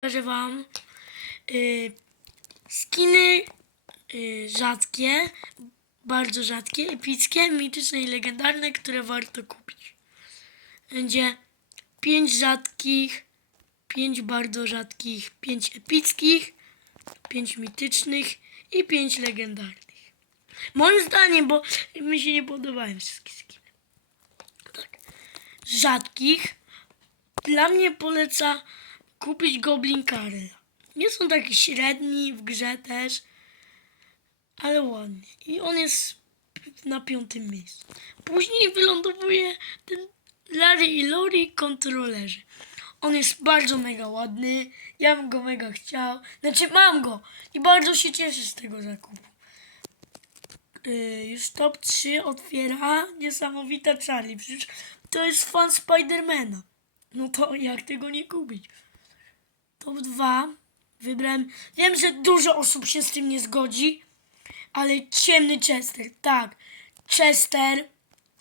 pokażę wam y, skiny y, rzadkie, bardzo rzadkie, epickie, mityczne i legendarne, które warto kupić. Będzie 5 rzadkich, 5 bardzo rzadkich, 5 epickich, 5 mitycznych i 5 legendarnych. Moim zdaniem, bo mi się nie podobają wszystkie skiny. Tak. Rzadkich dla mnie poleca kupić Goblin Carrel. Nie są taki średni w grze też, ale ładny. I on jest na piątym miejscu. Później wylądowuje ten Larry i Lori kontrolerzy. On jest bardzo mega ładny. Ja bym go mega chciał. Znaczy mam go i bardzo się cieszę z tego zakupu. Yy, już top 3 otwiera niesamowita Charlie. Przecież to jest fan Spidermana. No to jak tego nie kupić? Top 2 wybrałem. Wiem, że dużo osób się z tym nie zgodzi, ale ciemny Chester, tak. Chester,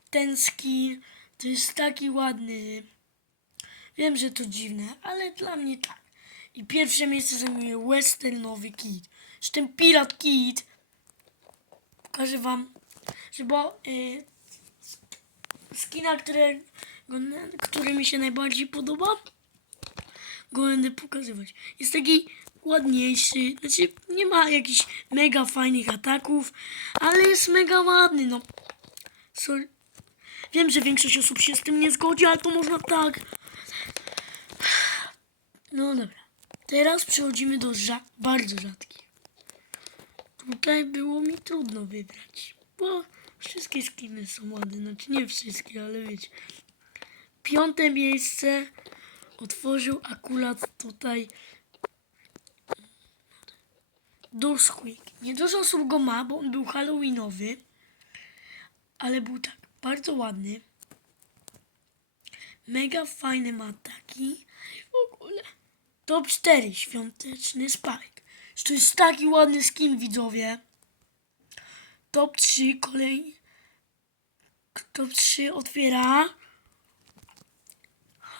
ten skin, to jest taki ładny. Wiem, że to dziwne, ale dla mnie tak. I pierwsze miejsce zajmuje Westernowy Kid. Że ten Pirat Kid, pokażę wam, że bo y, skina, który mi się najbardziej podoba, go będę pokazywać. Jest taki ładniejszy, znaczy nie ma jakichś mega fajnych ataków, ale jest mega ładny, no. Wiem, że większość osób się z tym nie zgodzi, ale to można tak. No dobra. Teraz przechodzimy do bardzo rzadkich. Tutaj było mi trudno wybrać, bo wszystkie skiny są ładne, znaczy nie wszystkie, ale wiecie. Piąte miejsce otworzył akurat tutaj Dursquick. Nie dużo osób go ma, bo on był halloweenowy, ale był tak bardzo ładny. Mega fajne ma ataki. W ogóle. Top 4 świąteczny Spike. To jest taki ładny skin, widzowie. Top 3 kolej. Top 3 otwiera.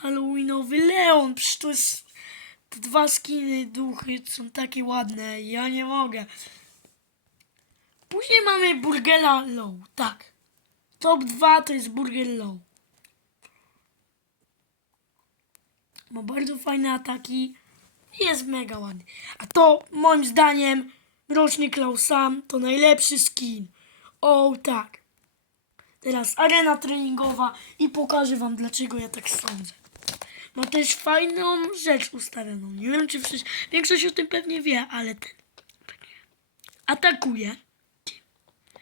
Halloweenowy Leon. Przecież to jest. Te dwa skiny duchy są takie ładne. Ja nie mogę. Później mamy Burgera Low. Tak. Top 2 to jest Burger Low. Ma bardzo fajne ataki. Jest mega ładny. A to moim zdaniem Mroczny Klaus Sam to najlepszy skin. O tak. Teraz arena treningowa i pokażę wam dlaczego ja tak sądzę. Ma też fajną rzecz ustawioną. Nie wiem czy wszyscy, większość o tym pewnie wie, ale ten atakuje.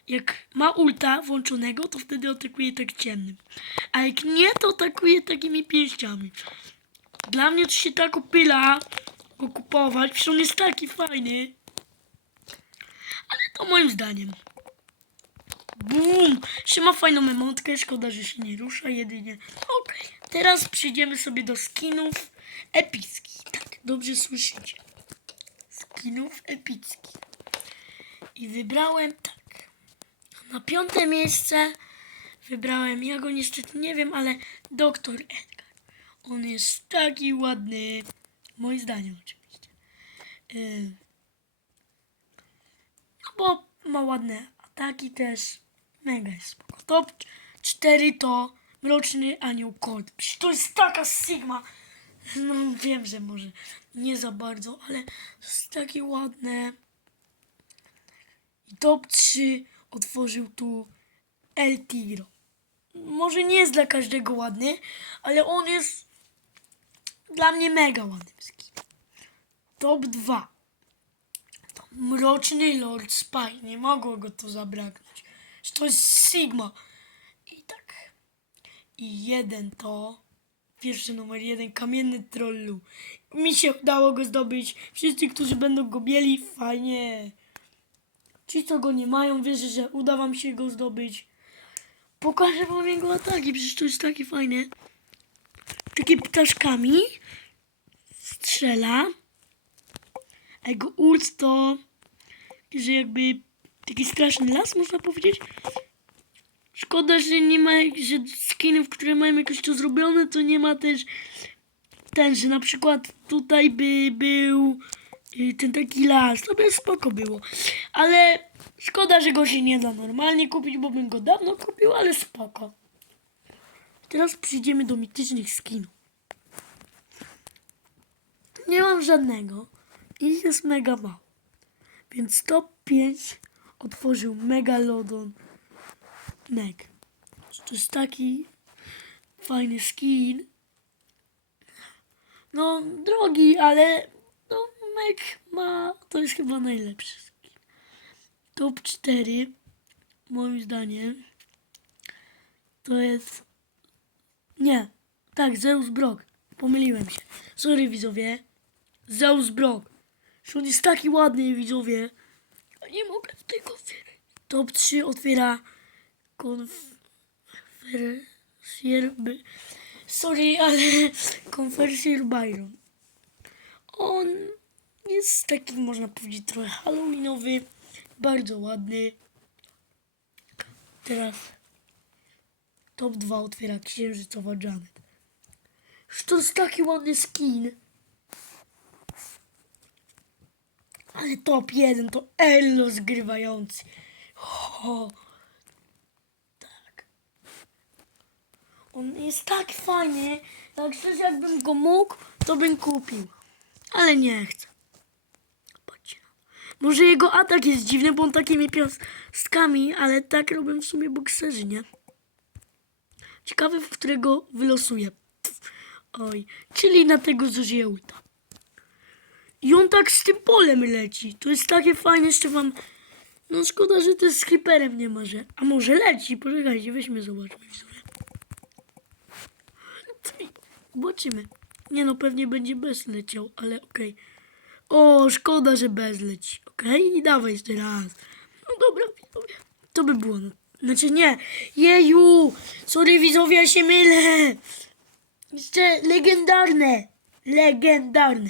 Jak ma ulta włączonego, to wtedy atakuje tak ciemnym. A jak nie, to atakuje takimi pięściami. Dla mnie to się tak opyla go kupować, przecież on jest taki fajny. Ale to moim zdaniem. Bum! Się ma fajną emotkę, szkoda, że się nie rusza jedynie. Teraz przejdziemy sobie do skinów epickich. Tak, dobrze słyszycie. Skinów epickich. I wybrałem tak. Na piąte miejsce wybrałem, ja go niestety nie wiem, ale Doktor Edgar. On jest taki ładny, moim zdaniem oczywiście. Yy, no bo ma ładne ataki też, mega jest spoko. Top 4 to Mroczny Anioł Colt. Przecież to jest taka Sigma. No wiem, że może nie za bardzo, ale to jest takie ładne. I top 3 otworzył tu El Tigro. Może nie jest dla każdego ładny, ale on jest dla mnie mega skinem. Top 2. To Mroczny Lord Spy. Nie mogło go tu zabraknąć. To jest Sigma. I jeden to... Pierwszy numer jeden, Kamienny Trollu. Mi się udało go zdobyć. Wszyscy, którzy będą go mieli, fajnie. Ci, co go nie mają, wierzę, że uda wam się go zdobyć. Pokażę wam jego ataki, przecież to jest takie fajne. Takie ptaszkami strzela. A jego ult to, że jakby taki straszny las, można powiedzieć. Szkoda, że nie ma, że skinów, które mają jakoś to zrobione, to nie ma też ten, że na przykład tutaj by był y, ten taki las, to by spoko było. Ale szkoda, że go się nie da normalnie kupić, bo bym go dawno kupił, ale spoko. Teraz przyjdziemy do mitycznych skinów. Nie mam żadnego. Ich jest mega mało. Więc top 5 otworzył Megalodon Meg. To jest taki fajny skin. No, drogi, ale no, Meg ma, to jest chyba najlepszy skin. Top 4, moim zdaniem, to jest, nie, tak, Zeus Brock, pomyliłem się. Sorry widzowie, Zeus Brock. Że on jest taki ładny, widzowie. Ja nie mogę w tego otwierać. Top 3 otwiera konferencjer... Sorry, ale konferencjer Byron. On jest taki, można powiedzieć, trochę halloweenowy. Bardzo ładny. Teraz top 2 otwiera księżycowa Janet. To jest taki ładny skin. Ale top 1 to Ello zgrywający. O, tak. On jest tak fajny. Jak coś jakbym go mógł, to bym kupił. Ale nie chcę. Patrzcie. Może jego atak jest dziwny, bo on takimi piastkami, ale tak robią w sumie bokserzy, nie? Ciekawe, w którego wylosuje. Oj, czyli na tego zużyje ulta. I on tak z tym polem leci. To jest takie fajne, jeszcze wam... No szkoda, że to z skipperem nie może. A może leci? Poczekajcie, weźmy, zobaczmy. widzowie. Zobaczymy. Nie no, pewnie będzie bez leciał, ale okej. O, szkoda, że bez leci. Okej, i dawaj jeszcze raz. No dobra, widzowie. To by było. No. Znaczy nie. Jeju! Sorry widzowie, ja się mylę. Jeszcze legendarne. Legendarne.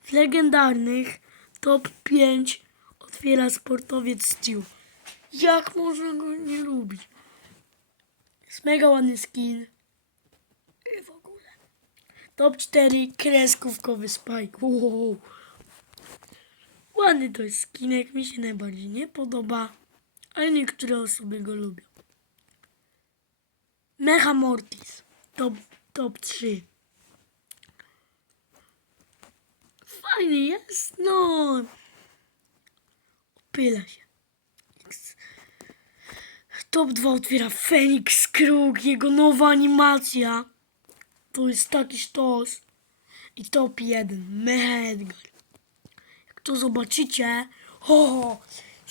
W legendarnych top 5 otwiera sportowiec Steel. Jak można go nie lubić? Jest mega ładny skin. Top 4 kreskówkowy Spike. Wow. Ładny to jest skinek, mi się najbardziej nie podoba, ale niektóre osoby go lubią. Mecha Mortis. Top, top 3. Fajny jest, no. Opyla się. Top 2 otwiera Phoenix Krug, jego nowa animacja. To jest taki sztos. I top 1 Mecha Edgar. Jak to zobaczycie, ho,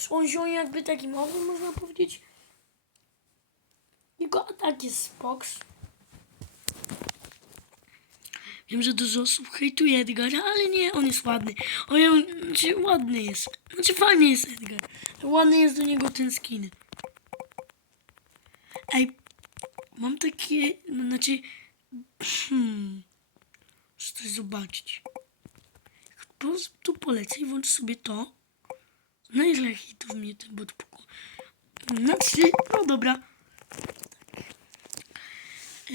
on się jakby taki mały, można powiedzieć. Jego atak jest spoks. Wiem, że dużo osób hejtuje Edgara, ale nie, on jest ładny. O, ja, znaczy ładny jest. Znaczy fajny jest Edgar. Ładny jest do niego ten skin. Ej, mam takie, znaczy, hmm, muszę coś zobaczyć. Po prostu polecę i włączę sobie to. No ile hitów mnie ten bot pukł. Znaczy, no dobra. E,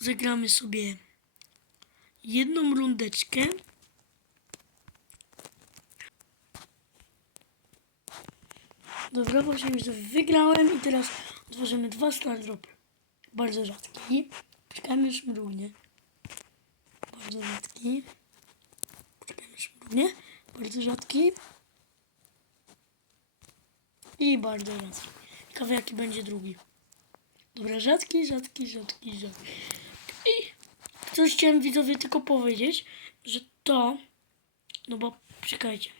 zagramy sobie jedną rundeczkę. Dobra, właśnie już wygrałem i teraz otworzymy dwa star. Bardzo rzadki. Poczekajmy już mrugnie. Bardzo rzadki. Poczekajmy już mrugnie. Bardzo rzadki. I bardzo rzadki. Ciekawe jaki będzie drugi. Dobra, rzadki, rzadki, rzadki, rzadki. I coś chciałem widzowie tylko powiedzieć, że to, no bo czekajcie,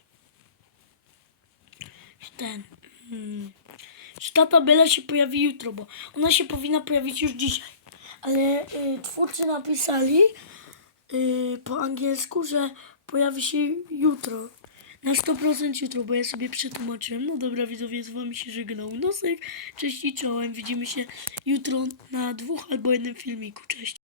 ten, hmm, że ta tabela się pojawi jutro, bo ona się powinna pojawić już dzisiaj, ale y, twórcy napisali y, po angielsku, że pojawi się jutro. Na 100% jutro, bo ja sobie przetłumaczyłem. No dobra, widzowie, z wami się żegnał Nosek. Cześć i czołem. Widzimy się jutro na dwóch albo jednym filmiku. Cześć.